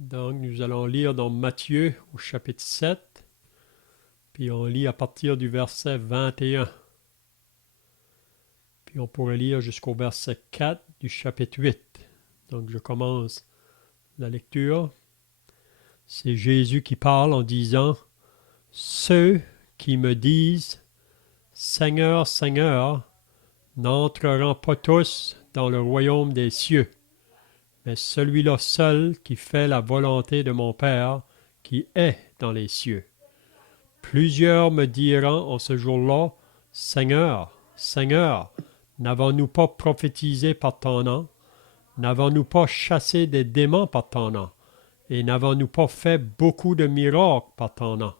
Donc, nous allons lire dans Matthieu au chapitre 7, puis on lit à partir du verset 21. Puis on pourrait lire jusqu'au verset 4 du chapitre 8. Donc, je commence la lecture. C'est Jésus qui parle en disant « Ceux qui me disent « Seigneur, Seigneur » n'entreront pas tous dans le royaume des cieux, mais celui-là seul qui fait la volonté de mon Père qui est dans les cieux. Plusieurs me diront en ce jour-là, Seigneur, Seigneur, n'avons-nous pas prophétisé par ton nom? N'avons-nous pas chassé des démons par ton nom? Et n'avons-nous pas fait beaucoup de miracles par ton nom?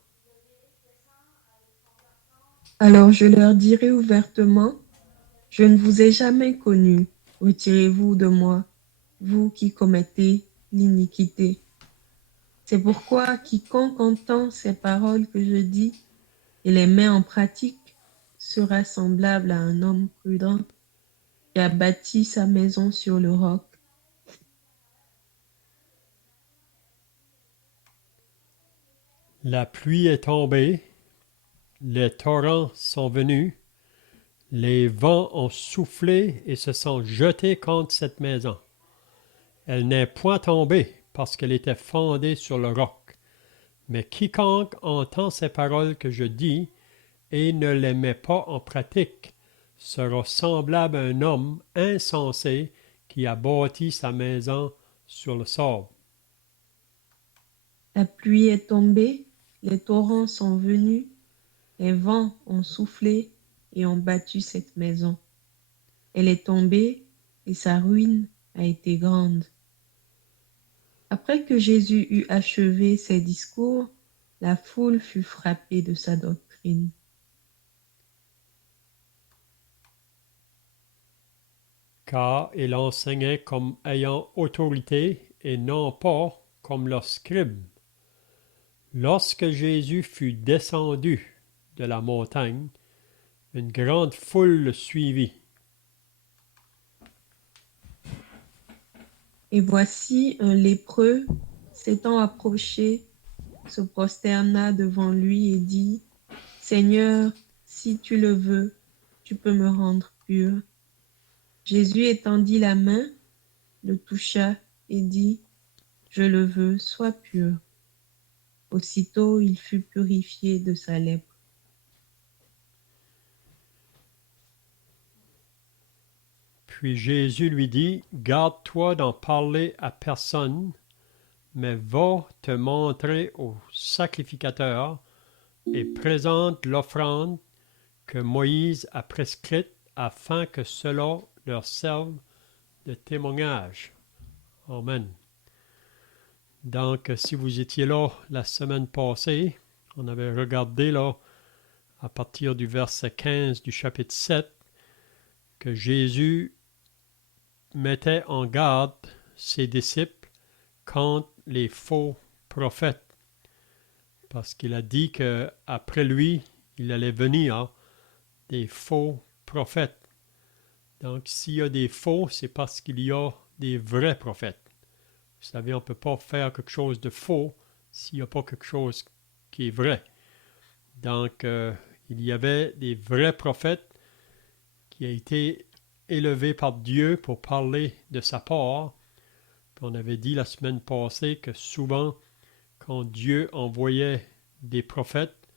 Alors je leur dirai ouvertement, je ne vous ai jamais connus, retirez-vous de moi, vous qui commettez l'iniquité. C'est pourquoi quiconque entend ces paroles que je dis et les met en pratique sera semblable à un homme prudent qui a bâti sa maison sur le roc. La pluie est tombée, les torrents sont venus, les vents ont soufflé et se sont jetés contre cette maison. Elle n'est point tombée parce qu'elle était fondée sur le roc. Mais quiconque entend ces paroles que je dis et ne les met pas en pratique sera semblable à un homme insensé qui a bâti sa maison sur le sable. La pluie est tombée, les torrents sont venus, les vents ont soufflé et ont battu cette maison. Elle est tombée et sa ruine a été grande. Après que Jésus eut achevé ses discours, la foule fut frappée de sa doctrine. Car il enseignait comme ayant autorité et non pas comme leurs scribes. Lorsque Jésus fut descendu de la montagne, une grande foule le suivit. Et voici un lépreux s'étant approché, se prosterna devant lui et dit, Seigneur, si tu le veux, tu peux me rendre pur. Jésus étendit la main, le toucha et dit, Je le veux, sois pur. Aussitôt il fut purifié de sa lèpre. Puis Jésus lui dit, garde-toi d'en parler à personne, mais va te montrer au sacrificateur et présente l'offrande que Moïse a prescrite afin que cela leur serve de témoignage. Amen. Donc, si vous étiez là la semaine passée, on avait regardé là, à partir du verset 15 du chapitre 7, que Jésus mettait en garde ses disciples contre les faux prophètes, parce qu'il a dit qu'après lui, il allait venir des faux prophètes. Donc, s'il y a des faux, c'est parce qu'il y a des vrais prophètes. Vous savez, on ne peut pas faire quelque chose de faux s'il n'y a pas quelque chose qui est vrai. Donc, il y avait des vrais prophètes qui ont été élevés par Dieu pour parler de sa part. Puis on avait dit la semaine passée que souvent, quand Dieu envoyait des prophètes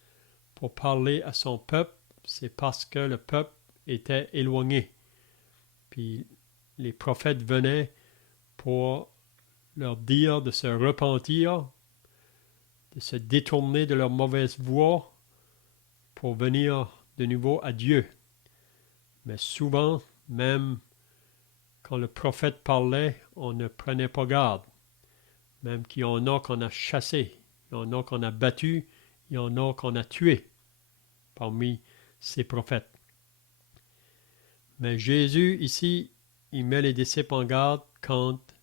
pour parler à son peuple, c'est parce que le peuple était éloigné. Puis les prophètes venaient pour leur dire de se repentir, de se détourner de leur mauvaise voie pour venir de nouveau à Dieu. Mais souvent, même quand le prophète parlait, on ne prenait pas garde. Même qu'il y en a qu'on a chassés, il y en a qu'on a battus, il y en a qu'on a tués parmi ces prophètes. Mais Jésus, ici, il met les disciples en garde contre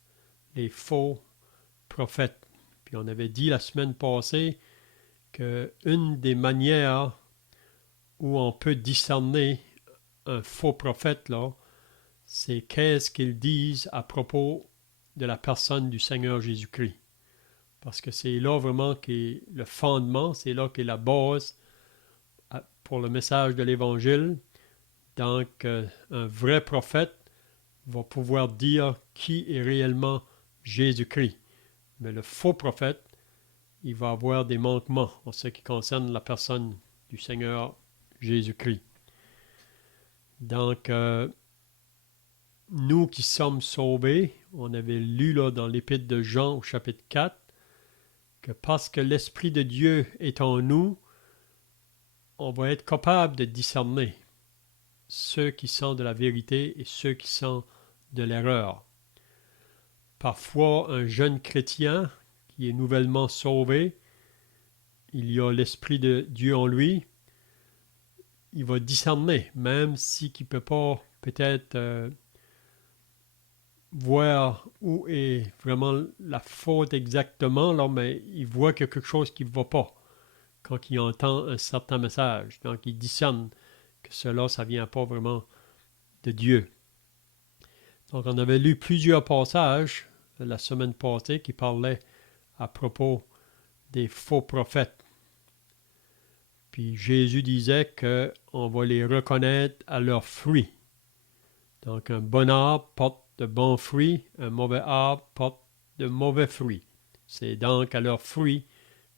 les faux prophètes. Puis on avait dit la semaine passée qu'une des manières où on peut discerner un faux prophète, là, c'est qu'est-ce qu'ils disent à propos de la personne du Seigneur Jésus-Christ. parce que c'est là vraiment qu'est le fondement, c'est là qu'est la base pour le message de l'Évangile. Donc, un vrai prophète va pouvoir dire qui est réellement Jésus-Christ. Mais le faux prophète, il va avoir des manquements en ce qui concerne la personne du Seigneur Jésus-Christ. Donc, nous qui sommes sauvés, on avait lu là dans l'Épître de Jean au chapitre 4, que parce que l'Esprit de Dieu est en nous, on va être capable de discerner ceux qui sont de la vérité et ceux qui sont de l'erreur. Parfois, un jeune chrétien qui est nouvellement sauvé, il y a l'Esprit de Dieu en lui, il va discerner, même s'il ne peut pas peut-être voir où est vraiment la faute exactement, là, mais il voit qu'il y a quelque chose qui ne va pas quand il entend un certain message. Donc, il discerne que cela, ça ne vient pas vraiment de Dieu. Donc, on avait lu plusieurs passages la semaine passée qui parlaient à propos des faux prophètes. Puis Jésus disait qu'on va les reconnaître à leurs fruits. Donc, un bon arbre porte de bons fruits, un mauvais arbre porte de mauvais fruits. C'est donc à leurs fruits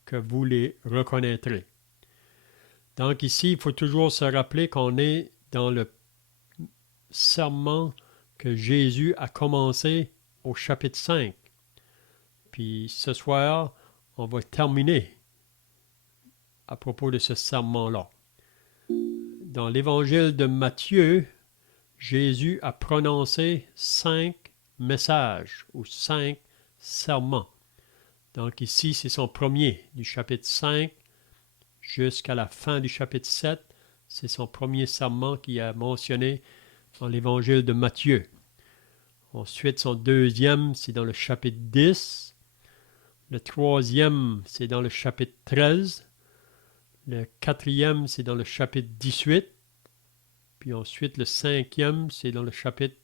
que vous les reconnaîtrez. Donc ici, il faut toujours se rappeler qu'on est dans le serment que Jésus a commencé au chapitre 5. Puis ce soir, on va terminer à propos de ce serment-là. Dans l'évangile de Matthieu, Jésus a prononcé 5 messages ou 5 serments. Donc ici, c'est son premier, du chapitre 5 jusqu'à la fin du chapitre 7. C'est son premier serment qu'il a mentionné dans l'évangile de Matthieu. Ensuite, son deuxième, c'est dans le chapitre 10. Le troisième, c'est dans le chapitre 13. Le quatrième, c'est dans le chapitre 18. Puis ensuite, le cinquième, c'est dans le chapitre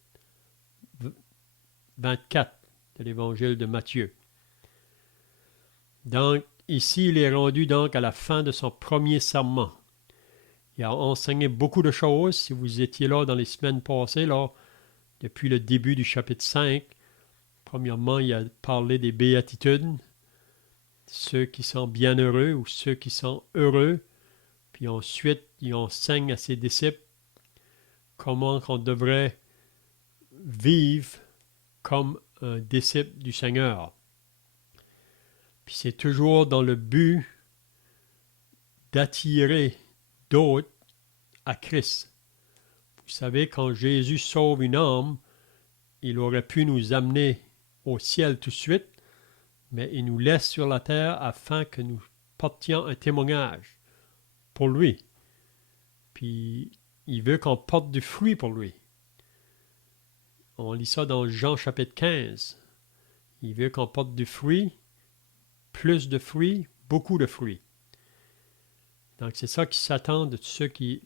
24 de l'évangile de Matthieu. Donc, ici, il est rendu donc à la fin de son premier serment. Il a enseigné beaucoup de choses. Si vous étiez là dans les semaines passées, là, depuis le début du chapitre 5, premièrement, il a parlé des béatitudes, ceux qui sont bienheureux ou ceux qui sont heureux. Puis ensuite, il enseigne à ses disciples comment on devrait vivre comme un disciple du Seigneur. Puis c'est toujours dans le but d'attirer d'autres à Christ. Vous savez, quand Jésus sauve une âme, il aurait pu nous amener au ciel tout de suite, mais il nous laisse sur la terre afin que nous portions un témoignage pour lui. Puis il veut qu'on porte du fruit pour lui. On lit ça dans Jean chapitre 15. Il veut qu'on porte du fruit, plus de fruits, beaucoup de fruits. Donc c'est ça qui s'attend de tous ceux qui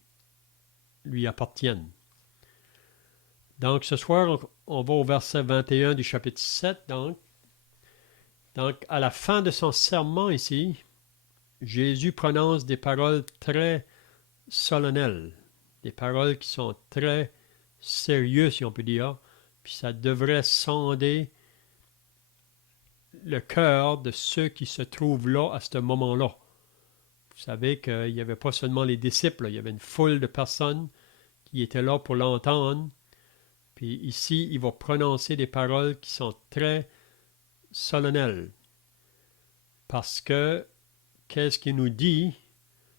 lui appartiennent. Donc ce soir, on va au verset 21 du chapitre 7. Donc à la fin de son serment ici, Jésus prononce des paroles très solennelles, des paroles qui sont très sérieuses, si on peut dire, puis ça devrait sonder le cœur de ceux qui se trouvent là à ce moment-là. Vous savez qu'il n'y avait pas seulement les disciples, il y avait une foule de personnes qui étaient là pour l'entendre. Puis ici, il va prononcer des paroles qui sont très solennelles. Parce que, qu'est-ce qu'il nous dit?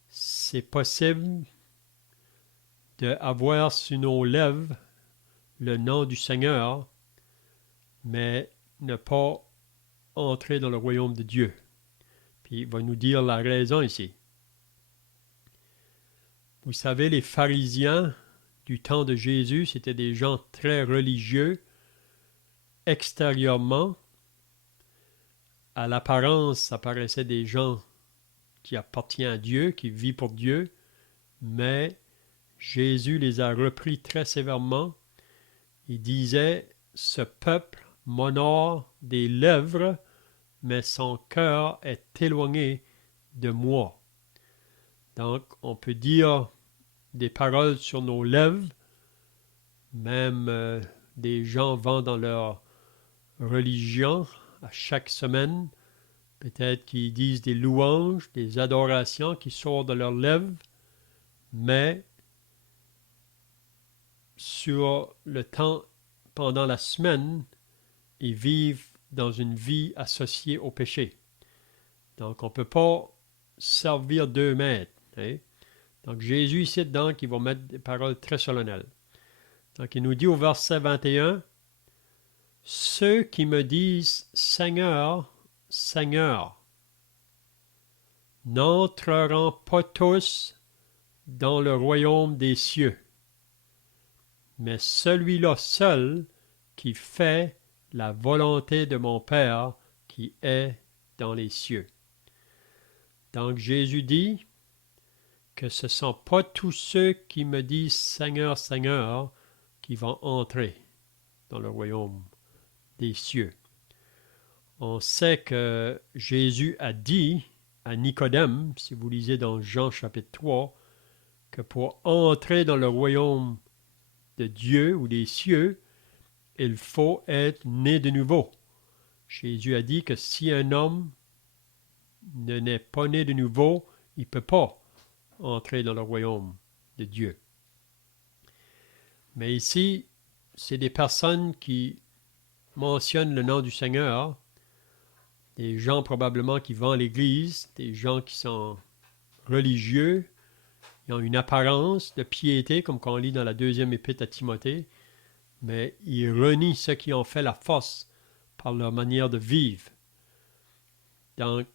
C'est possible d'avoir sur nos lèvres le nom du Seigneur, mais ne pas entrer dans le royaume de Dieu. Puis il va nous dire la raison ici. Vous savez, les pharisiens du temps de Jésus, c'était des gens très religieux, extérieurement. À l'apparence, ça paraissait des gens qui appartiennent à Dieu, qui vivent pour Dieu, mais Jésus les a repris très sévèrement. Il disait, ce peuple m'honore des lèvres, mais son cœur est éloigné de moi. Donc, on peut dire des paroles sur nos lèvres, même des gens vont dans leur religion à chaque semaine, peut-être qu'ils disent des louanges, des adorations qui sortent de leurs lèvres, mais sur le temps, pendant la semaine, ils vivent dans une vie associée au péché. Donc, on ne peut pas servir deux maîtres. Hein? Donc, Jésus ici, donc, il va mettre des paroles très solennelles. Donc, il nous dit au verset 21, « Ceux qui me disent Seigneur, Seigneur, n'entreront pas tous dans le royaume des cieux, mais celui-là seul qui fait la volonté de mon Père qui est dans les cieux. » Donc Jésus dit que ce ne sont pas tous ceux qui me disent Seigneur, Seigneur qui vont entrer dans le royaume des cieux. On sait que Jésus a dit à Nicodème, si vous lisez dans Jean chapitre 3, que pour entrer dans le royaume de Dieu ou des cieux, il faut être né de nouveau. Jésus a dit que si un homme ne n'est pas né de nouveau, il ne peut pas entrer dans le royaume de Dieu. Mais ici, c'est des personnes qui mentionnent le nom du Seigneur, des gens probablement qui vont à l'église, des gens qui sont religieux, ils ont une apparence de piété, comme on lit dans la deuxième épître à Timothée, mais ils renient ceux qui ont fait la force par leur manière de vivre. Donc,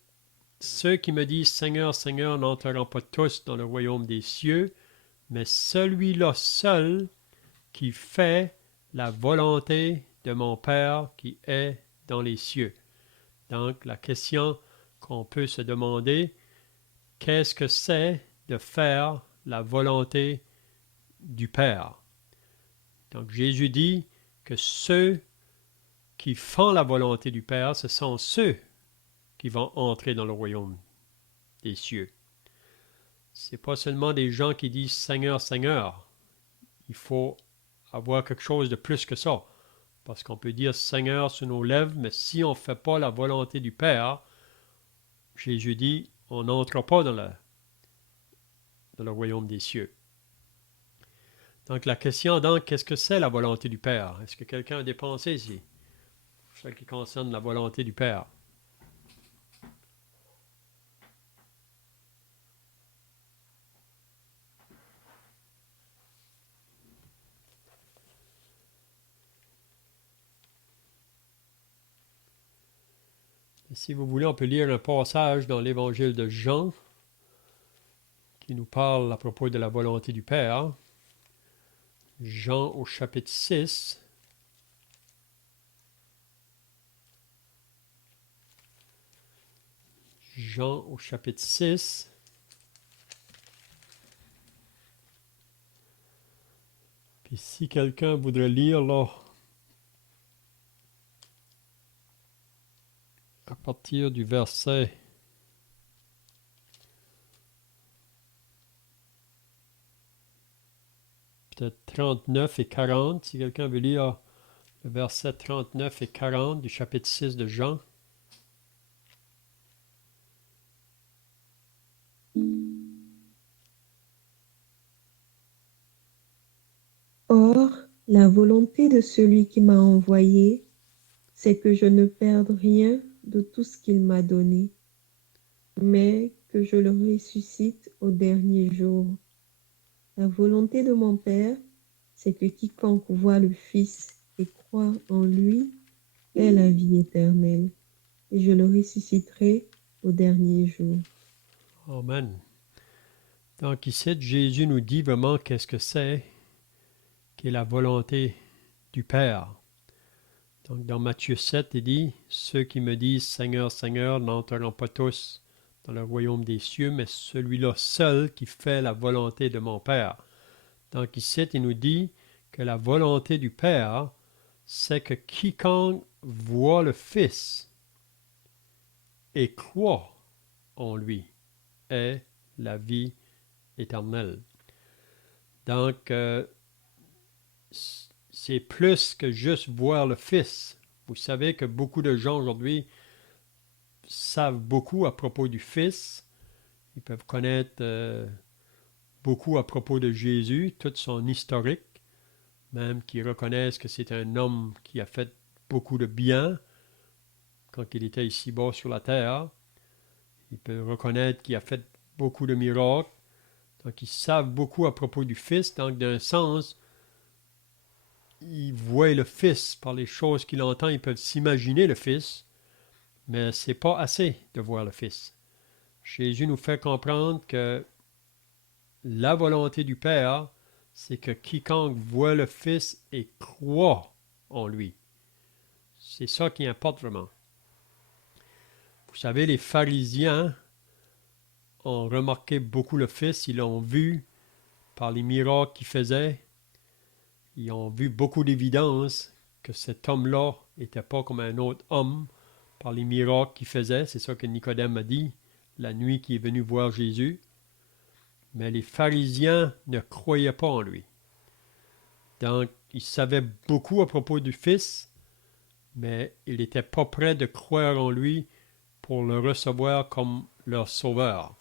ceux qui me disent Seigneur, Seigneur n'entreront pas tous dans le royaume des cieux, mais celui-là seul qui fait la volonté de mon Père qui est dans les cieux. Donc, la question qu'on peut se demander, qu'est-ce que c'est de faire la volonté du Père? Donc, Jésus dit que ceux qui font la volonté du Père, ce sont ceux qui vont entrer dans le royaume des cieux. Ce n'est pas seulement des gens qui disent Seigneur, Seigneur. Il faut avoir quelque chose de plus que ça. Parce qu'on peut dire Seigneur sur nos lèvres, mais si on ne fait pas la volonté du Père, Jésus dit, on n'entre pas dans le royaume des cieux. Donc la question, donc, qu'est-ce que c'est la volonté du Père? Est-ce que quelqu'un a des pensées ici? Ce qui concerne la volonté du Père. Et si vous voulez, on peut lire un passage dans l'Évangile de Jean qui nous parle à propos de la volonté du Père. Jean au chapitre 6. Jean au chapitre 6. Puis si quelqu'un voudrait lire là, à partir du verset peut-être 39 et 40, si quelqu'un veut lire le verset 39 et 40 du chapitre 6 de Jean. Or, la volonté de celui qui m'a envoyé, c'est que je ne perde rien de tout ce qu'il m'a donné, mais que je le ressuscite au dernier jour. La volonté de mon Père, c'est que quiconque voit le Fils et croit en lui ait la vie éternelle, et je le ressusciterai au dernier jour. Amen. Donc ici, Jésus nous dit vraiment qu'est-ce que c'est qui est la volonté du Père. Donc dans Matthieu 7, il dit, « Ceux qui me disent Seigneur, Seigneur n'entreront pas tous dans le royaume des cieux, mais celui-là seul qui fait la volonté de mon Père. » Donc ici, il nous dit que la volonté du Père, c'est que quiconque voit le Fils et croient en lui aient la vie éternelle. Donc, c'est plus que juste voir le Fils. Vous savez que beaucoup de gens aujourd'hui savent beaucoup à propos du Fils. Ils peuvent connaître beaucoup à propos de Jésus, tout son historique, même qu'ils reconnaissent que c'est un homme qui a fait beaucoup de bien quand il était ici-bas sur la terre. Ils peuvent reconnaître qu'il a fait beaucoup de miracles. Donc, ils savent beaucoup à propos du Fils. Donc, d'un sens, ils voient le Fils par les choses qu'il entend. Ils peuvent s'imaginer le Fils, mais c'est pas assez de voir le Fils. Jésus nous fait comprendre que la volonté du Père, c'est que quiconque voit le Fils et croit en lui. C'est ça qui importe vraiment. Vous savez, les pharisiens ont remarqué beaucoup le Fils, ils l'ont vu par les miracles qu'il faisait. Ils ont vu beaucoup d'évidence que cet homme-là n'était pas comme un autre homme par les miracles qu'il faisait. C'est ça que Nicodème a dit la nuit qu'il est venu voir Jésus. Mais les pharisiens ne croyaient pas en lui. Donc, ils savaient beaucoup à propos du Fils, mais ils n'étaient pas prêts de croire en lui pour le recevoir comme leur sauveur.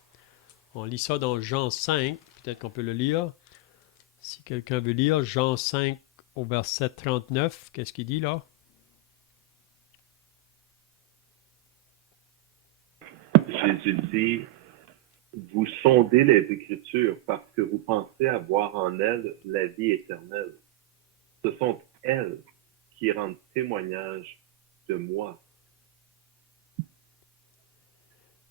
On lit ça dans Jean 5, peut-être qu'on peut le lire. Si quelqu'un veut lire Jean 5 au verset 39, qu'est-ce qu'il dit là? Jésus dit, vous sondez les Écritures parce que vous pensez avoir en elles la vie éternelle. Ce sont elles qui rendent témoignage de moi.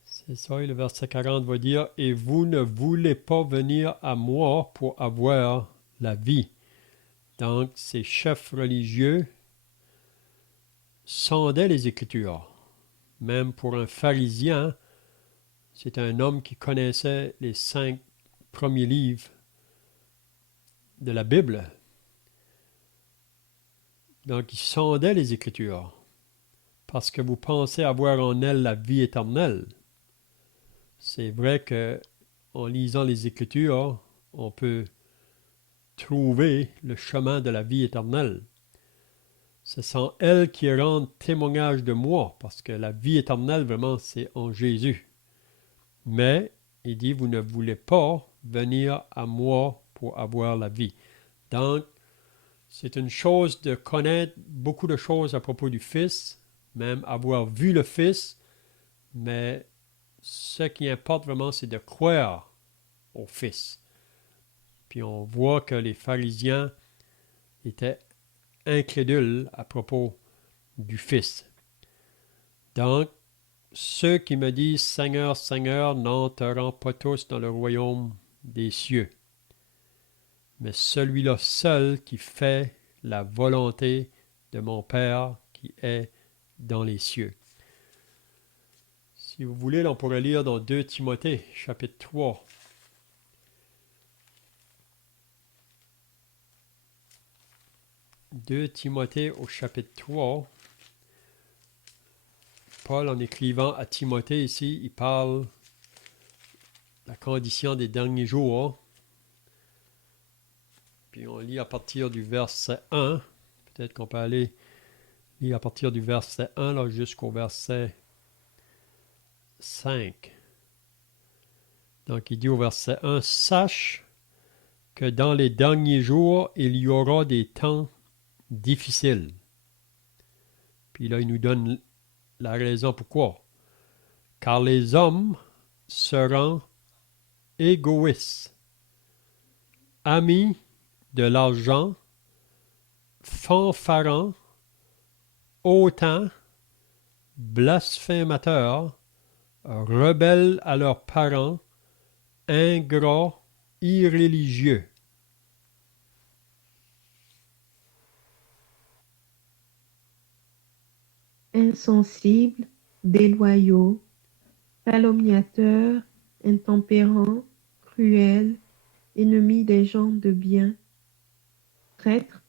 C'est ça, et le verset 40 va dire, « Et vous ne voulez pas venir à moi pour avoir la vie. » Donc, ces chefs religieux sondaient les Écritures. Même pour un pharisien, c'est un homme qui connaissait les 5 premiers livres de la Bible. Donc, il sondait les Écritures parce que vous pensez avoir en elles la vie éternelle. C'est vrai que en lisant les Écritures, on peut trouver le chemin de la vie éternelle. Ce sont elles qui rendent témoignage de moi, parce que la vie éternelle, vraiment, c'est en Jésus. Mais, il dit, vous ne voulez pas venir à moi pour avoir la vie. Donc, c'est une chose de connaître beaucoup de choses à propos du Fils, même avoir vu le Fils, mais ce qui importe vraiment, c'est de croire au Fils. Puis on voit que les pharisiens étaient incrédules à propos du Fils. Donc, ceux qui me disent Seigneur, Seigneur n'entreront pas tous dans le royaume des cieux, mais celui-là seul qui fait la volonté de mon Père qui est dans les cieux. Si vous voulez, on pourrait lire dans 2 Timothée, chapitre 3. 2 Timothée au chapitre 3. Paul, en écrivant à Timothée ici, il parle de la condition des derniers jours. Puis on lit à partir du verset 1. Peut-être qu'on peut aller lire à partir du verset 1 là, jusqu'au verset 5. Donc il dit au verset 1, « Sache que dans les derniers jours, il y aura des temps difficiles. » Puis là, il nous donne la raison pourquoi. « Car les hommes seront égoïstes, amis de l'argent, fanfarons, hautains, blasphémateurs, rebelles à leurs parents, ingrats, irréligieux. » Insensibles, déloyaux, calomniateurs, intempérants, cruels, ennemis des gens de bien, traîtres,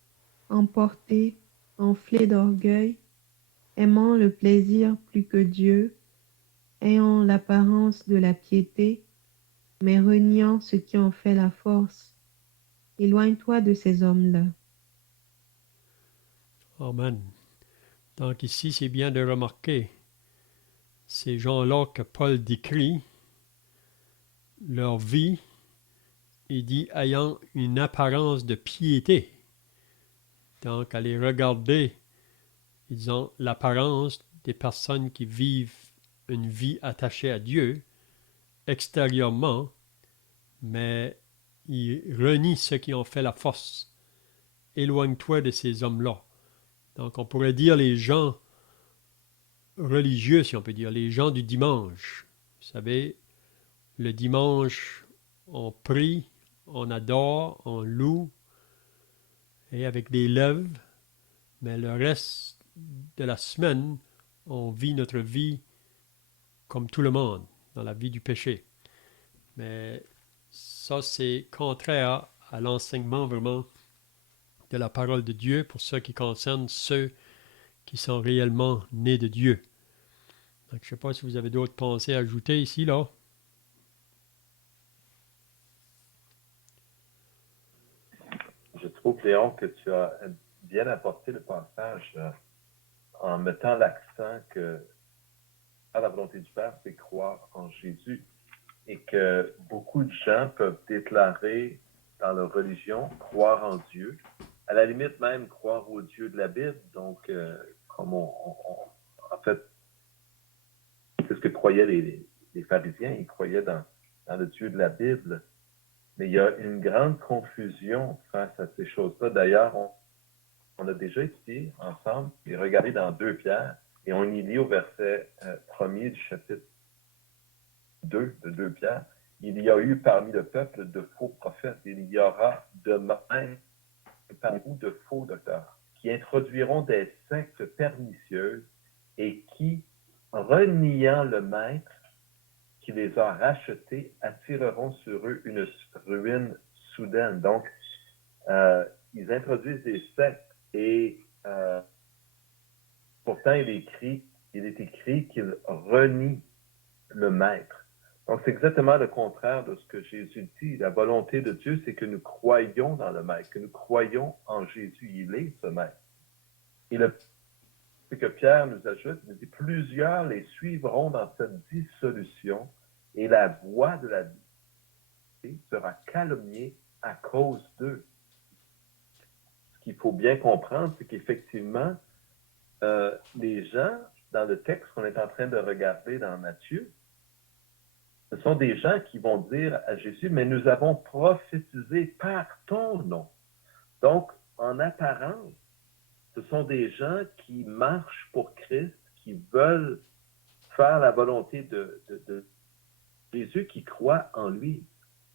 emportés, enflés d'orgueil, aimant le plaisir plus que Dieu, ayant l'apparence de la piété, mais reniant ce qui en fait la force. Éloigne-toi de ces hommes-là. Amen. Donc ici, c'est bien de remarquer, ces gens-là que Paul décrit, leur vie, il dit ayant une apparence de piété. Donc, à les regarder, ils ont l'apparence des personnes qui vivent une vie attachée à Dieu extérieurement, mais ils renient ceux qui ont fait la force. Éloigne-toi de ces hommes-là. Donc, on pourrait dire les gens religieux, si on peut dire, les gens du dimanche. Vous savez, le dimanche, on prie, on adore, on loue, et avec des lèvres, mais le reste de la semaine, on vit notre vie comme tout le monde, dans la vie du péché. Mais ça, c'est contraire à l'enseignement vraiment de la parole de Dieu pour ce qui concerne ceux qui sont réellement nés de Dieu. Donc, je ne sais pas si vous avez d'autres pensées à ajouter ici, là. Je trouve, Léon, que tu as bien apporté le passage en mettant l'accent que à la volonté du Père, c'est croire en Jésus. Et que beaucoup de gens peuvent déclarer dans leur religion croire en Dieu, à la limite même croire au Dieu de la Bible. Donc, comme en fait, c'est ce que croyaient les pharisiens, ils croyaient dans le Dieu de la Bible. Mais il y a une grande confusion face à ces choses-là. D'ailleurs, on a déjà étudié ensemble et regardé dans 2 Pierre, et on y lit au verset 1er du chapitre 2 de 2 Pierre, il y a eu parmi le peuple de faux prophètes, il y aura de même parmi vous de faux docteurs, qui introduiront des sectes pernicieuses et qui, reniant le maître qui les a rachetés, attireront sur eux une ruine soudaine. Donc, ils introduisent des sectes et pourtant il est écrit qu'ils renient le maître. Donc, c'est exactement le contraire de ce que Jésus dit. La volonté de Dieu, c'est que nous croyions dans le Maître, que nous croyions en Jésus. Il est ce Maître. Et ce que Pierre nous ajoute, il dit, plusieurs les suivront dans cette dissolution et la voie de la vie sera calomniée à cause d'eux. Ce qu'il faut bien comprendre, c'est qu'effectivement, les gens, dans le texte qu'on est en train de regarder dans Matthieu, ce sont des gens qui vont dire à Jésus, mais nous avons prophétisé par ton nom. Donc, en apparence, ce sont des gens qui marchent pour Christ, qui veulent faire la volonté de Jésus, qui croient en lui.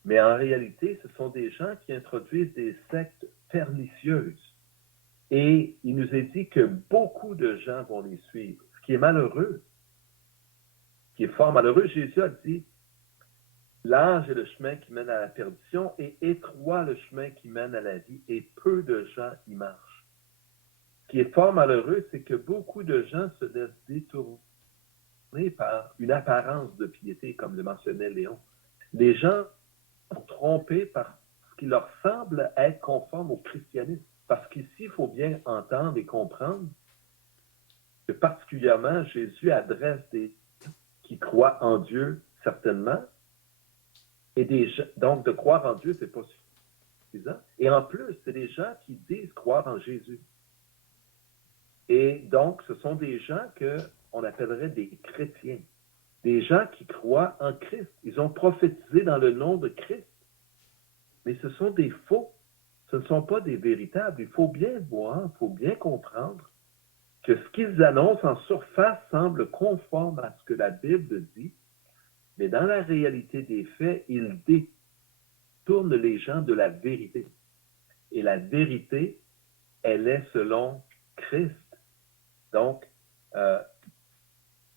Mais en réalité, ce sont des gens qui introduisent des sectes pernicieuses. Et il nous est dit que beaucoup de gens vont les suivre, ce qui est malheureux, ce qui est fort malheureux. Jésus a dit, large est le chemin qui mène à la perdition et étroit le chemin qui mène à la vie et peu de gens y marchent. Ce qui est fort malheureux, c'est que beaucoup de gens se laissent détourner par une apparence de piété, comme le mentionnait Léon. Les gens sont trompés par ce qui leur semble être conforme au christianisme. Parce qu'ici, il faut bien entendre et comprendre que particulièrement, Jésus adresse des gens qui croient en Dieu, certainement, et donc, de croire en Dieu, c'est pas suffisant. Et en plus, c'est des gens qui disent croire en Jésus. Et donc, ce sont des gens qu'on appellerait des chrétiens. Des gens qui croient en Christ. Ils ont prophétisé dans le nom de Christ. Mais ce sont des faux. Ce ne sont pas des véritables. Il faut bien voir, il faut bien comprendre que ce qu'ils annoncent en surface semble conforme à ce que la Bible dit. Mais dans la réalité des faits, ils détournent les gens de la vérité. Et la vérité, elle est selon Christ. Donc,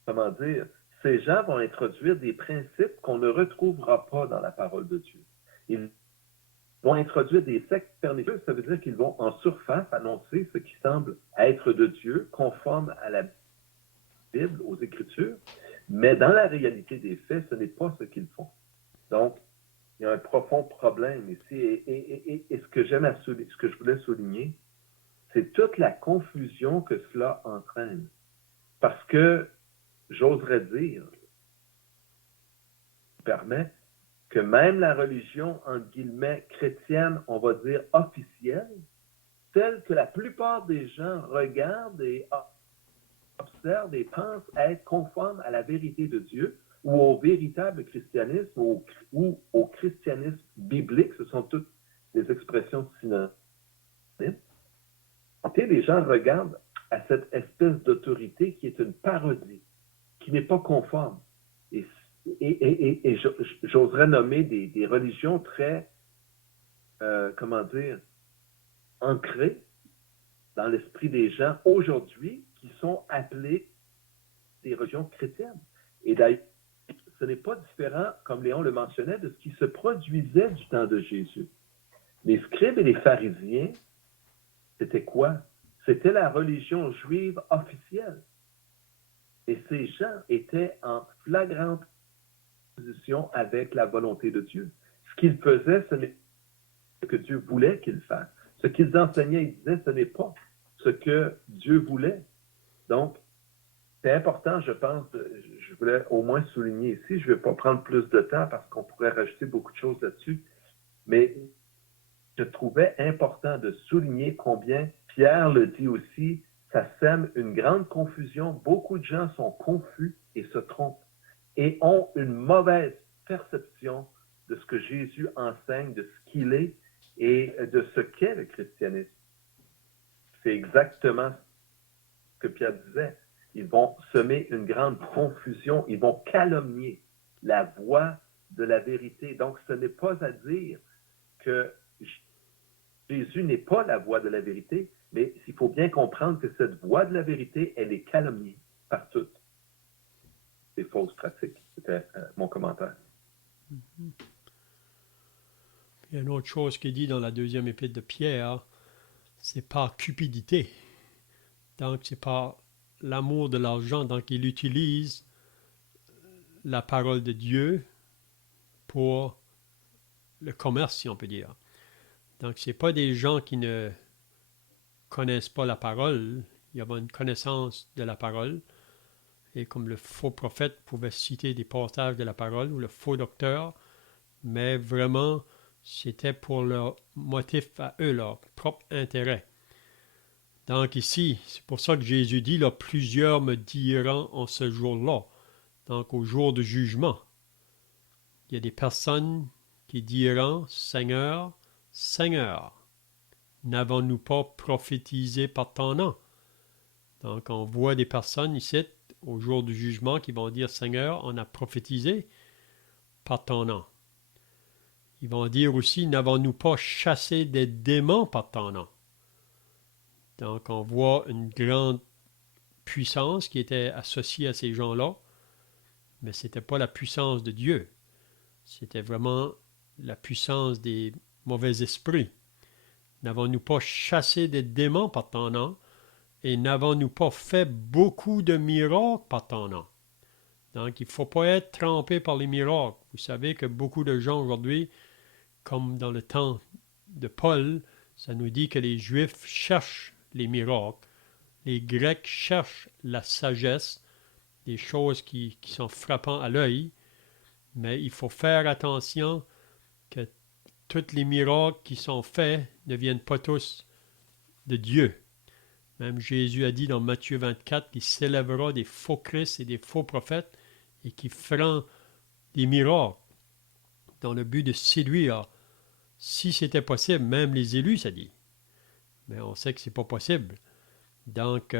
comment dire, ces gens vont introduire des principes qu'on ne retrouvera pas dans la parole de Dieu. Ils vont introduire des sectes pernicieuses, ça veut dire qu'ils vont en surface annoncer ce qui semble être de Dieu, conforme à la Bible, aux Écritures, Mais dans la réalité des faits, ce n'est pas ce qu'ils font. Donc, il y a un profond problème ici. Et ce que ce que je voulais souligner, c'est toute la confusion que cela entraîne. Parce que, j'oserais dire, permet que même la religion, entre guillemets, chrétienne, on va dire officielle, telle que la plupart des gens regardent et observent et pensent être conformes à la vérité de Dieu ou au véritable christianisme ou au christianisme biblique, ce sont toutes des expressions synonymes. Les gens regardent à cette espèce d'autorité qui est une parodie, qui n'est pas conforme. Et j'oserais nommer des religions très, ancrées dans l'esprit des gens aujourd'hui qui sont appelées des religions chrétiennes. Et d'ailleurs, ce n'est pas différent, comme Léon le mentionnait, de ce qui se produisait du temps de Jésus. Les scribes et les pharisiens, c'était quoi? C'était la religion juive officielle. Et ces gens étaient en flagrante position avec la volonté de Dieu. Ce qu'ils faisaient, ce n'est pas ce que Dieu voulait qu'ils fassent. Ce qu'ils enseignaient, ils disaient, ce n'est pas ce que Dieu voulait. Donc, c'est important, je pense, je voulais au moins souligner ici, je ne vais pas prendre plus de temps parce qu'on pourrait rajouter beaucoup de choses là-dessus, mais je trouvais important de souligner combien, Pierre le dit aussi, ça sème une grande confusion. Beaucoup de gens sont confus et se trompent et ont une mauvaise perception de ce que Jésus enseigne, de ce qu'il est et de ce qu'est le christianisme. C'est exactement ce que Pierre disait. Ils vont semer une grande confusion, ils vont calomnier la voie de la vérité. Donc, ce n'est pas à dire que Jésus n'est pas la voie de la vérité, mais il faut bien comprendre que cette voie de la vérité, elle est calomniée par toutes ces fausses pratiques. C'était mon commentaire. Il y a une autre chose qui est dit dans la deuxième épître de Pierre, c'est par cupidité. Donc, c'est par l'amour de l'argent. Donc, il utilise la parole de Dieu pour le commerce, si on peut dire. Donc, ce n'est pas des gens qui ne connaissent pas la parole. Il y avait une connaissance de la parole. Et comme le faux prophète pouvait citer des passages de la parole, ou le faux docteur, mais vraiment, c'était pour leur motif à eux, leur propre intérêt. Donc ici, c'est pour ça que Jésus dit, là, plusieurs me diront en ce jour-là, donc au jour du jugement. Il y a des personnes qui diront, Seigneur, Seigneur, n'avons-nous pas prophétisé par ton nom? Donc on voit des personnes ici, au jour du jugement, qui vont dire, Seigneur, on a prophétisé par ton nom. Ils vont dire aussi, n'avons-nous pas chassé des démons par ton nom? Donc, on voit une grande puissance qui était associée à ces gens-là, mais ce n'était pas la puissance de Dieu. C'était vraiment la puissance des mauvais esprits. N'avons-nous pas chassé des démons par ton nom et n'avons-nous pas fait beaucoup de miracles par ton nom? Donc, il ne faut pas être trompé par les miracles. Vous savez que beaucoup de gens aujourd'hui, comme dans le temps de Paul, ça nous dit que les Juifs cherchent les miracles. Les Grecs cherchent la sagesse, des choses qui sont frappantes à l'œil, mais il faut faire attention que tous les miracles qui sont faits ne viennent pas tous de Dieu. Même Jésus a dit dans Matthieu 24 qu'il s'élèvera des faux Christ et des faux prophètes et qui feront des miracles dans le but de séduire. Si c'était possible, même les élus, ça dit. Mais on sait que ce n'est pas possible. Donc,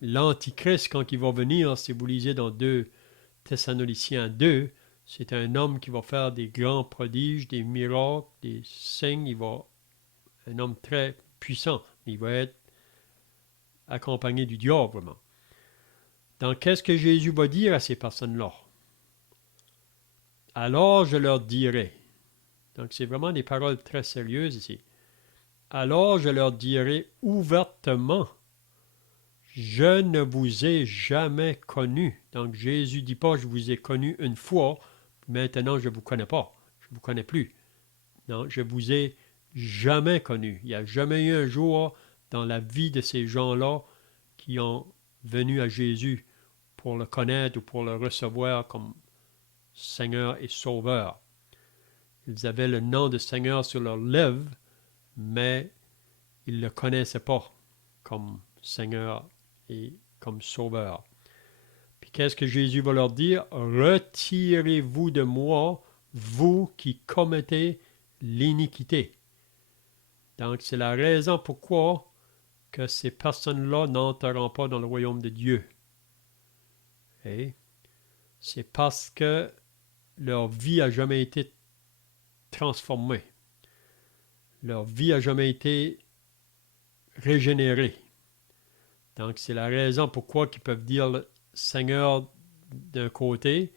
l'Antichrist, quand il va venir, si vous lisez dans 2 Thessaloniciens 2, c'est un homme qui va faire des grands prodiges, des miracles, des signes. Un homme très puissant. Il va être accompagné du diable, vraiment. Donc, qu'est-ce que Jésus va dire à ces personnes-là? Alors je leur dirai. Donc, c'est vraiment des paroles très sérieuses ici. Alors je leur dirai ouvertement, je ne vous ai jamais connu. Donc Jésus dit pas, je vous ai connu une fois, maintenant je ne vous connais pas, je ne vous connais plus. Non, je vous ai jamais connu. Il n'y a jamais eu un jour dans la vie de ces gens-là qui ont venu à Jésus pour le connaître ou pour le recevoir comme Seigneur et Sauveur. Ils avaient le nom de Seigneur sur leurs lèvres, mais ils ne le connaissaient pas comme Seigneur et comme Sauveur. Puis qu'est-ce que Jésus va leur dire? Retirez-vous de moi, vous qui commettez l'iniquité. Donc c'est la raison pourquoi que ces personnes-là n'entreront pas dans le royaume de Dieu. Et c'est parce que leur vie n'a jamais été transformée. Leur vie n'a jamais été régénérée. Donc, c'est la raison pourquoi ils peuvent dire le Seigneur d'un côté,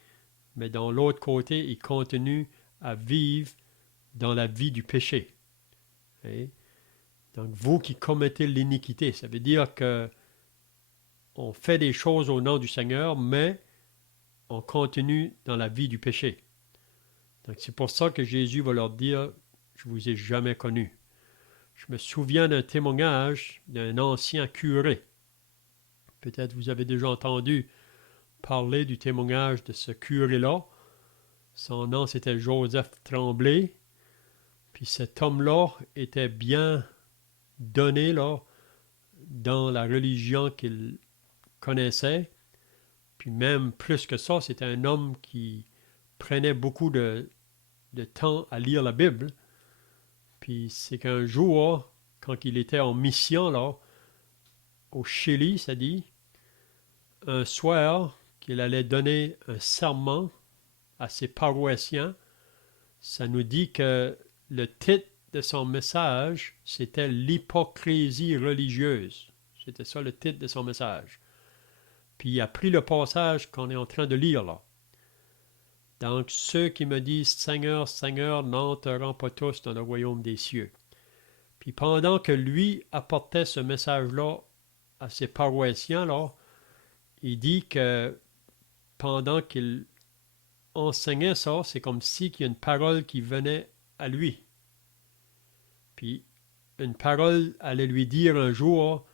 mais dans l'autre côté, ils continuent à vivre dans la vie du péché. Et donc, vous qui commettez l'iniquité, ça veut dire que on fait des choses au nom du Seigneur, mais on continue dans la vie du péché. Donc, c'est pour ça que Jésus va leur dire, je ne vous ai jamais connu. Je me souviens d'un témoignage d'un ancien curé. Peut-être vous avez déjà entendu parler du témoignage de ce curé-là. Son nom, c'était Joseph Tremblay. Puis cet homme-là était bien donné là, dans la religion qu'il connaissait. Puis même plus que ça, c'était un homme qui prenait beaucoup de temps à lire la Bible. Puis c'est qu'un jour, quand il était en mission là, au Chili, ça dit, un soir qu'il allait donner un serment à ses paroissiens, ça nous dit que le titre de son message, c'était l'hypocrisie religieuse. C'était ça le titre de son message. Puis il a pris le passage qu'on est en train de lire là. Donc ceux qui me disent Seigneur, Seigneur, n'entreront pas tous dans le royaume des cieux. Puis pendant que lui apportait ce message-là à ses paroissiens, là, il dit que pendant qu'il enseignait ça, c'est comme si qu'il y a une parole qui venait à lui. Puis une parole allait lui dire un jour,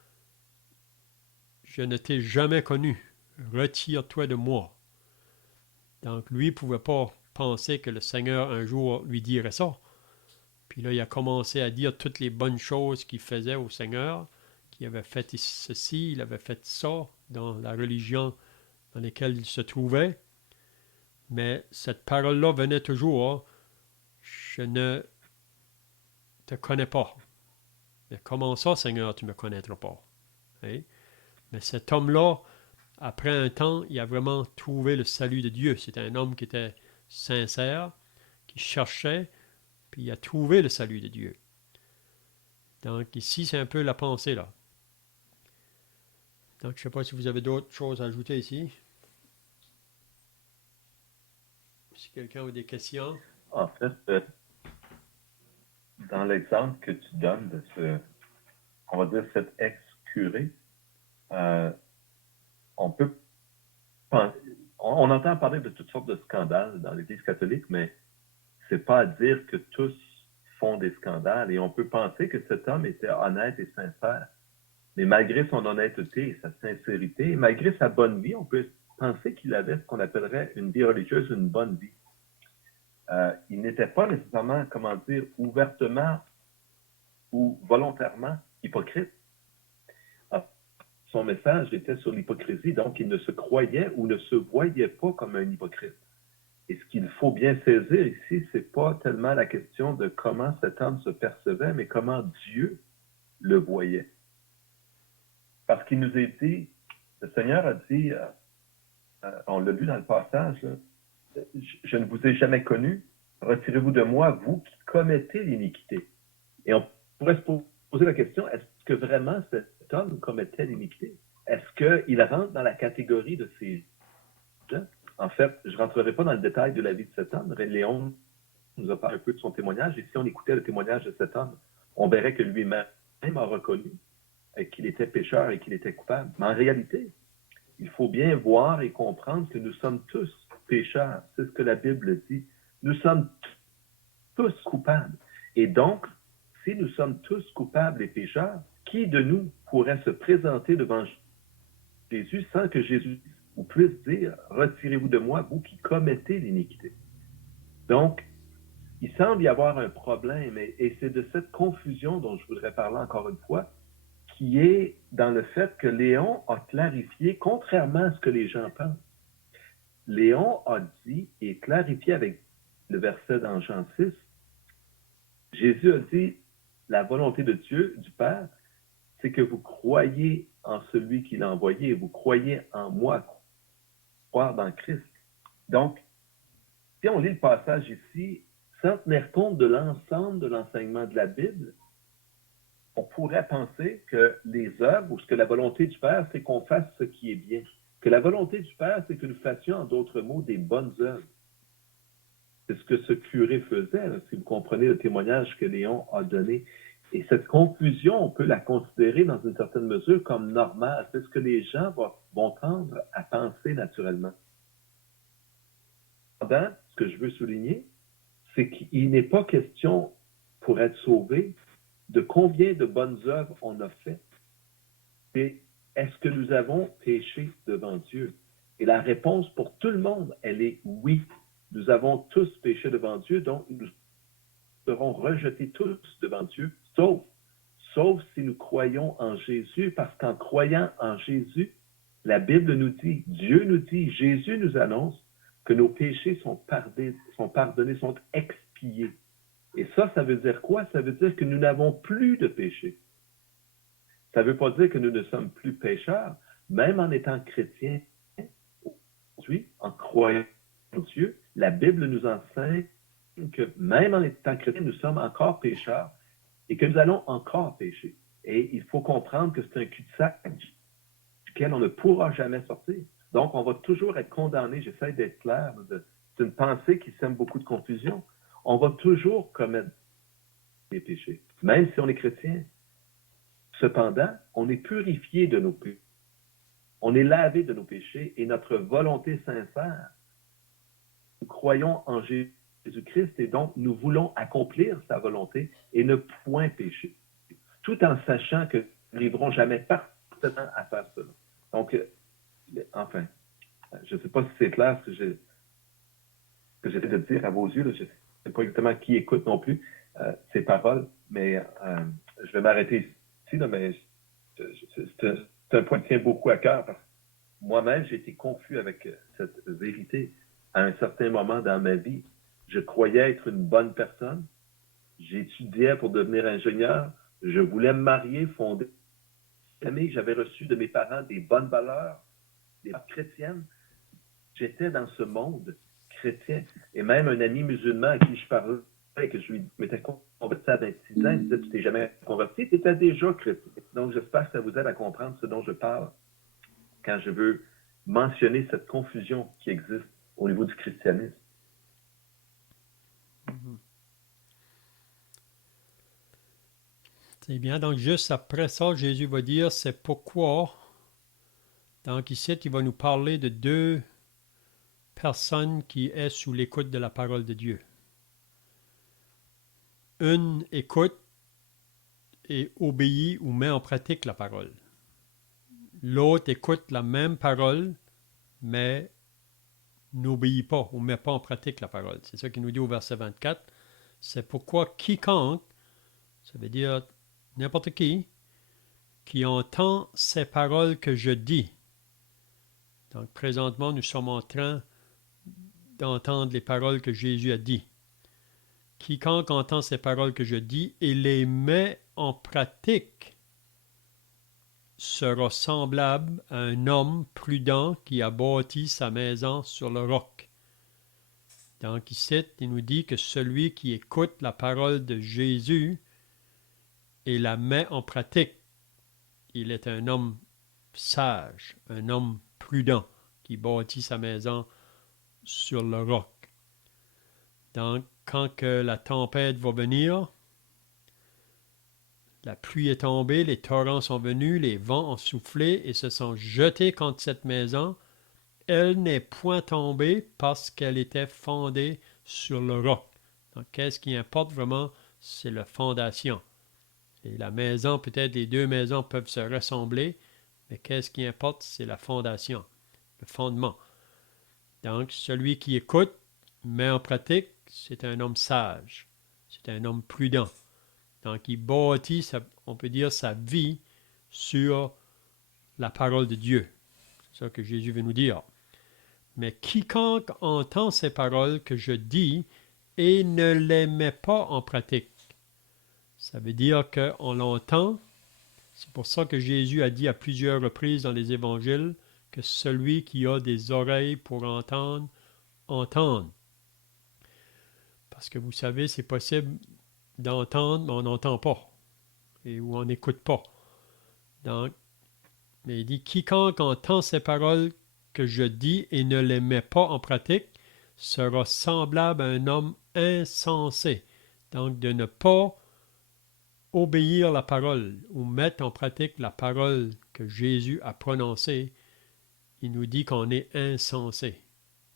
je ne t'ai jamais connu, retire-toi de moi. Donc lui ne pouvait pas penser que le Seigneur un jour lui dirait ça. Puis là, il a commencé à dire toutes les bonnes choses qu'il faisait au Seigneur, qu'il avait fait ceci, il avait fait ça dans la religion dans laquelle il se trouvait. Mais cette parole-là venait toujours, je ne te connais pas. Mais comment ça, Seigneur, tu ne me connaîtras pas? Hein? Mais cet homme-là, après un temps, il a vraiment trouvé le salut de Dieu. C'était un homme qui était sincère, qui cherchait, puis il a trouvé le salut de Dieu. Donc ici, c'est un peu la pensée, là. Donc je ne sais pas si vous avez d'autres choses à ajouter ici. Si quelqu'un a des questions. En fait, dans l'exemple que tu donnes de ce, on va dire cet ex-curé, on peut penser, on entend parler de toutes sortes de scandales dans l'Église catholique, mais c'est pas à dire que tous font des scandales. Et on peut penser que cet homme était honnête et sincère. Mais malgré son honnêteté et sa sincérité, et malgré sa bonne vie, on peut penser qu'il avait ce qu'on appellerait une vie religieuse, une bonne vie. Il n'était pas nécessairement, comment dire, ouvertement ou volontairement hypocrite. Son message était sur l'hypocrisie, donc il ne se croyait ou ne se voyait pas comme un hypocrite. Et ce qu'il faut bien saisir ici, c'est pas tellement la question de comment cet homme se percevait, mais comment Dieu le voyait. Parce qu'il nous a dit, le Seigneur a dit, on l'a lu dans le passage, là, je ne vous ai jamais connu, retirez-vous de moi, vous qui commettez l'iniquité. Et on pourrait se poser la question, est-ce que vraiment cet homme commettait l'iniquité? Est-ce qu'il rentre dans la catégorie de ces gens? En fait, je ne rentrerai pas dans le détail de la vie de cet homme. Léon nous a parlé un peu de son témoignage, et si on écoutait le témoignage de cet homme, on verrait que lui-même a reconnu qu'il était pécheur et qu'il était coupable. Mais en réalité, il faut bien voir et comprendre que nous sommes tous pécheurs. C'est ce que la Bible dit. Nous sommes tous coupables. Et donc, si nous sommes tous coupables et pécheurs, qui de nous pourrait se présenter devant Jésus sans que Jésus vous puisse dire, retirez-vous de moi, vous qui commettez l'iniquité. Donc, il semble y avoir un problème, et c'est de cette confusion dont je voudrais parler encore une fois, qui est dans le fait que Léon a clarifié, contrairement à ce que les gens pensent. Léon a dit et clarifié avec le verset dans Jean 6, Jésus a dit, la volonté de Dieu, du Père, c'est que vous croyez en celui qui l'a envoyé, et vous croyez en moi, croire dans Christ. Donc, si on lit le passage ici, sans tenir compte de l'ensemble de l'enseignement de la Bible, on pourrait penser que les œuvres, ou ce que la volonté du Père, c'est qu'on fasse ce qui est bien. Que la volonté du Père, c'est que nous fassions, en d'autres mots, des bonnes œuvres. C'est ce que ce curé faisait, là, si vous comprenez le témoignage que Léon a donné. Et cette confusion, on peut la considérer dans une certaine mesure comme normale. C'est ce que les gens vont tendre à penser naturellement. Cependant, ce que je veux souligner, c'est qu'il n'est pas question, pour être sauvé, de combien de bonnes œuvres on a fait. C'est est-ce que nous avons péché devant Dieu? Et la réponse pour tout le monde, elle est oui. Nous avons tous péché devant Dieu, donc nous serons rejetés tous devant Dieu, sauf si nous croyons en Jésus, parce qu'en croyant en Jésus, la Bible nous dit, Dieu nous dit, Jésus nous annonce que nos péchés sont pardonnés, sont expiés. Et ça veut dire quoi? Ça veut dire que nous n'avons plus de péché. Ça ne veut pas dire que nous ne sommes plus pécheurs, même en étant chrétiens. Aujourd'hui, en croyant en Dieu, la Bible nous enseigne que même en étant chrétiens, nous sommes encore pécheurs et que nous allons encore pécher. Et il faut comprendre que c'est un cul-de-sac duquel on ne pourra jamais sortir. Donc, on va toujours être condamné, j'essaie d'être clair, c'est une pensée qui sème beaucoup de confusion. On va toujours commettre des péchés, même si on est chrétien. Cependant, on est purifié de nos péchés. On est lavé de nos péchés et notre volonté sincère, nous croyons en Jésus-Christ et donc nous voulons accomplir sa volonté et ne point pécher, tout en sachant que nous n'arriverons jamais parfaitement à faire cela. Donc, enfin, je ne sais pas si c'est clair ce que j'essaie de dire à vos yeux. Là. Je ne sais pas exactement qui écoute non plus ces paroles, mais je vais m'arrêter ici, là, mais c'est un point qui tient beaucoup à cœur parce que moi-même, j'ai été confus avec cette vérité. À un certain moment dans ma vie, je croyais être une bonne personne. J'étudiais pour devenir ingénieur. Je voulais me marier, fonder une famille. J'avais reçu de mes parents des bonnes valeurs, des valeurs chrétiennes. J'étais dans ce monde chrétien. Et même un ami musulman à qui je parlais, que je lui m'étais converti à 26 ans, il me disait, tu t'es jamais converti, tu étais déjà chrétien. Donc, j'espère que ça vous aide à comprendre ce dont je parle quand je veux mentionner cette confusion qui existe au niveau du christianisme. C'est bien. Donc, juste après ça, Jésus va dire, c'est pourquoi. Donc, ici, il va nous parler de deux personnes qui est sous l'écoute de la parole de Dieu. Une écoute et obéit ou met en pratique la parole. L'autre écoute la même parole, mais n'obéit pas ou ne met pas en pratique la parole. C'est ça qu'il nous dit au verset 24. C'est pourquoi quiconque, ça veut dire n'importe qui entend ces paroles que je dis. Donc présentement, nous sommes en train d'entendre les paroles que Jésus a dit. Quiconque entend ces paroles que je dis et les met en pratique sera semblable à un homme prudent qui a bâti sa maison sur le roc. Donc ici, il nous dit que celui qui écoute la parole de Jésus et la met en pratique, il est un homme sage, un homme prudent qui bâtit sa maison sur le roc. Donc, quand que la tempête va venir, La pluie est tombée, les torrents sont venus, les vents ont soufflé et se sont jetés contre cette maison. Elle n'est point tombée parce qu'elle était fondée sur le roc. Donc, qu'est-ce qui importe vraiment? C'est la fondation. Et la maison, peut-être les deux maisons peuvent se ressembler, mais qu'est-ce qui importe? C'est la fondation, le fondement. Donc, celui qui écoute, met en pratique, c'est un homme sage, c'est un homme prudent. Donc, il bâtit, on peut dire, sa vie sur la parole de Dieu. C'est ça que Jésus veut nous dire. Mais quiconque entend ces paroles que je dis et ne les met pas en pratique, ça veut dire qu'on l'entend. C'est pour ça que Jésus a dit à plusieurs reprises dans les évangiles que celui qui a des oreilles pour entendre, entende. Parce que vous savez, c'est possible d'entendre, mais on n'entend pas. Et ou on n'écoute pas. Donc, mais il dit, quiconque entend ces paroles que je dis et ne les met pas en pratique sera semblable à un homme insensé. Donc, de ne pas obéir la parole ou mettre en pratique la parole que Jésus a prononcée, il nous dit qu'on est insensé.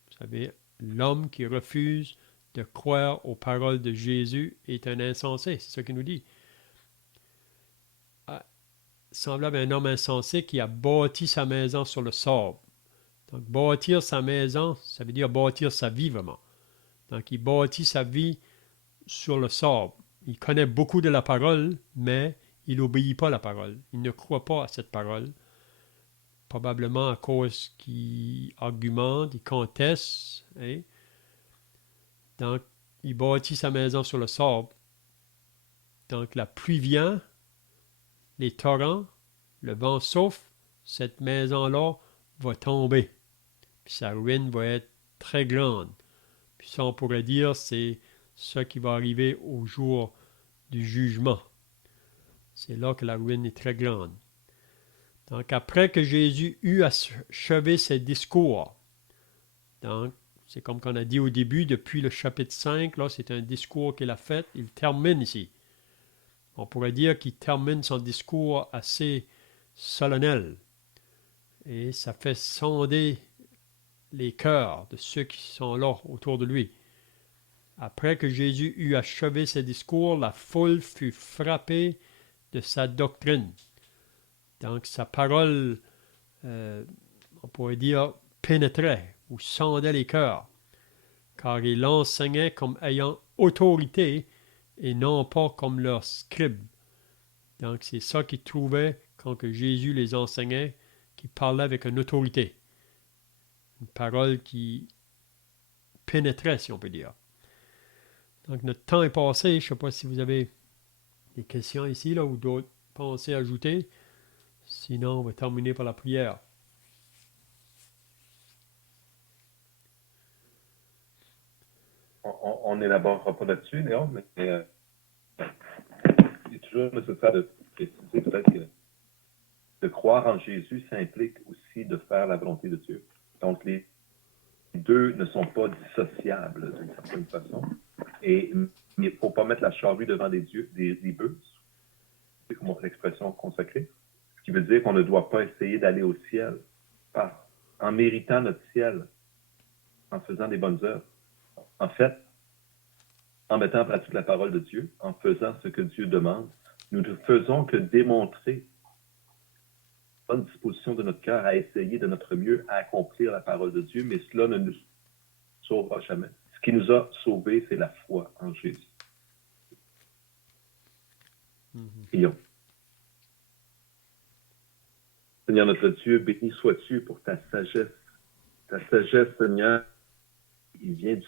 Vous savez, l'homme qui refuse de croire aux paroles de Jésus est un insensé. C'est ce qu'il nous dit. Semblable à un homme insensé qui a bâti sa maison sur le sable. Donc, bâtir sa maison, ça veut dire bâtir sa vie vraiment. Donc, il bâtit sa vie sur le sable. Il connaît beaucoup de la parole, mais il n'obéit pas à la parole. Il ne croit pas à cette parole. Probablement à cause qu'il argumente, il conteste. Hein? Donc, il bâtit sa maison sur le sable. Donc, la pluie vient, les torrents, le vent souffle, cette maison-là va tomber. Puis sa ruine va être très grande. Puis ça, on pourrait dire, c'est ce qui va arriver au jour du jugement. C'est là que la ruine est très grande. Donc, après que Jésus eut achevé ses discours, donc, c'est comme qu'on a dit au début, depuis le chapitre 5, là, c'est un discours qu'il a fait, il termine ici. On pourrait dire qu'il termine son discours assez solennel. Et ça fait sonder les cœurs de ceux qui sont là autour de lui. Après que Jésus eut achevé ses discours, la foule fut frappée de sa doctrine. Donc sa parole, on pourrait dire, pénétrait ou sondait les cœurs, car il enseignait comme ayant autorité et non pas comme leurs scribes. Donc c'est ça qu'ils trouvaient quand que Jésus les enseignait, qu'il parlait avec une autorité. Une parole qui pénétrait, si on peut dire. Donc notre temps est passé. Je ne sais pas si vous avez des questions ici là, ou d'autres pensées à ajouter. Sinon, on va terminer par la prière. On n'élaborera pas là-dessus, Léon, mais il est toujours nécessaire de préciser peut-être que de croire en Jésus, ça implique aussi de faire la volonté de Dieu. Donc, les deux ne sont pas dissociables d'une certaine façon. Mais il ne faut pas mettre la charrue devant des bœufs. C'est comme l'expression consacrée. Ce qui veut dire qu'on ne doit pas essayer d'aller au ciel en méritant notre ciel, en faisant des bonnes œuvres. En fait, en mettant en pratique la parole de Dieu, en faisant ce que Dieu demande, nous ne faisons que démontrer la bonne disposition de notre cœur à essayer de notre mieux à accomplir la parole de Dieu, mais cela ne nous sauvera jamais. Ce qui nous a sauvés, c'est la foi en Jésus. Prions. Seigneur notre Dieu, béni sois-tu pour ta sagesse. Ta sagesse, Seigneur, il vient du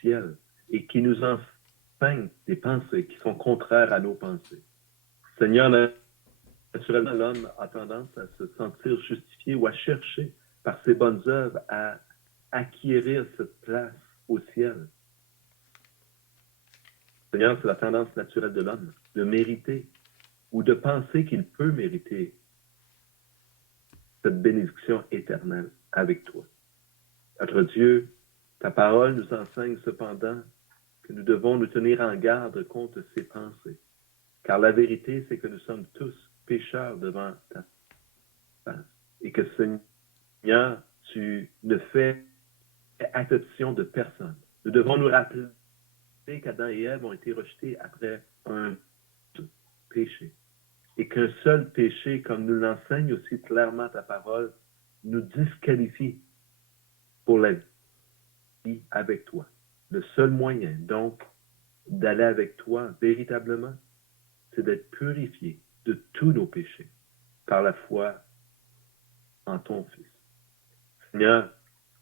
ciel et qui nous enseigne des pensées qui sont contraires à nos pensées. Seigneur, naturellement, l'homme a tendance à se sentir justifié ou à chercher par ses bonnes œuvres à acquérir cette place au ciel. Seigneur, c'est la tendance naturelle de l'homme de mériter ou de penser qu'il peut mériter cette bénédiction éternelle avec toi. Notre Dieu, ta parole nous enseigne cependant que nous devons nous tenir en garde contre ces pensées, Car la vérité, c'est que nous sommes tous pécheurs devant ta face. Et que Seigneur, tu ne fais exception de personne. Nous devons nous rappeler qu'Adam et Ève ont été rejetés après un péché. Et qu'un seul péché, comme nous l'enseigne aussi clairement ta parole, nous disqualifie pour la vie avec toi. Le seul moyen, donc, d'aller avec toi véritablement, c'est d'être purifié de tous nos péchés par la foi en ton Fils. Seigneur,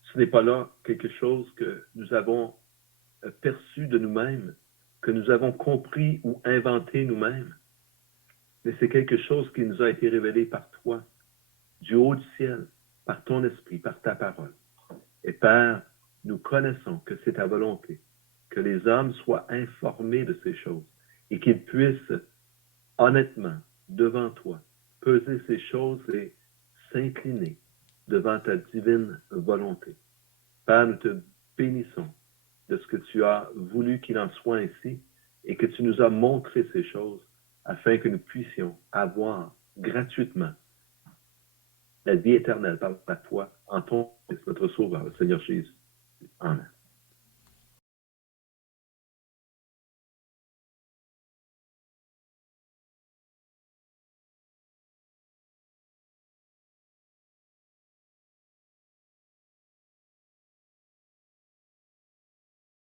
ce n'est pas là quelque chose que nous avons perçu de nous-mêmes, que nous avons compris ou inventé nous-mêmes, mais c'est quelque chose qui nous a été révélé par toi, du haut du ciel, par ton esprit, par ta parole. Et Père, nous connaissons que c'est ta volonté, que les hommes soient informés de ces choses et qu'ils puissent honnêtement, devant toi, peser ces choses et s'incliner devant ta divine volonté. Père, nous te bénissons de ce que tu as voulu qu'il en soit ainsi et que tu nous as montré ces choses afin que nous puissions avoir gratuitement la vie éternelle par la foi en ton Fils, notre Sauveur, le Seigneur Jésus. Amen.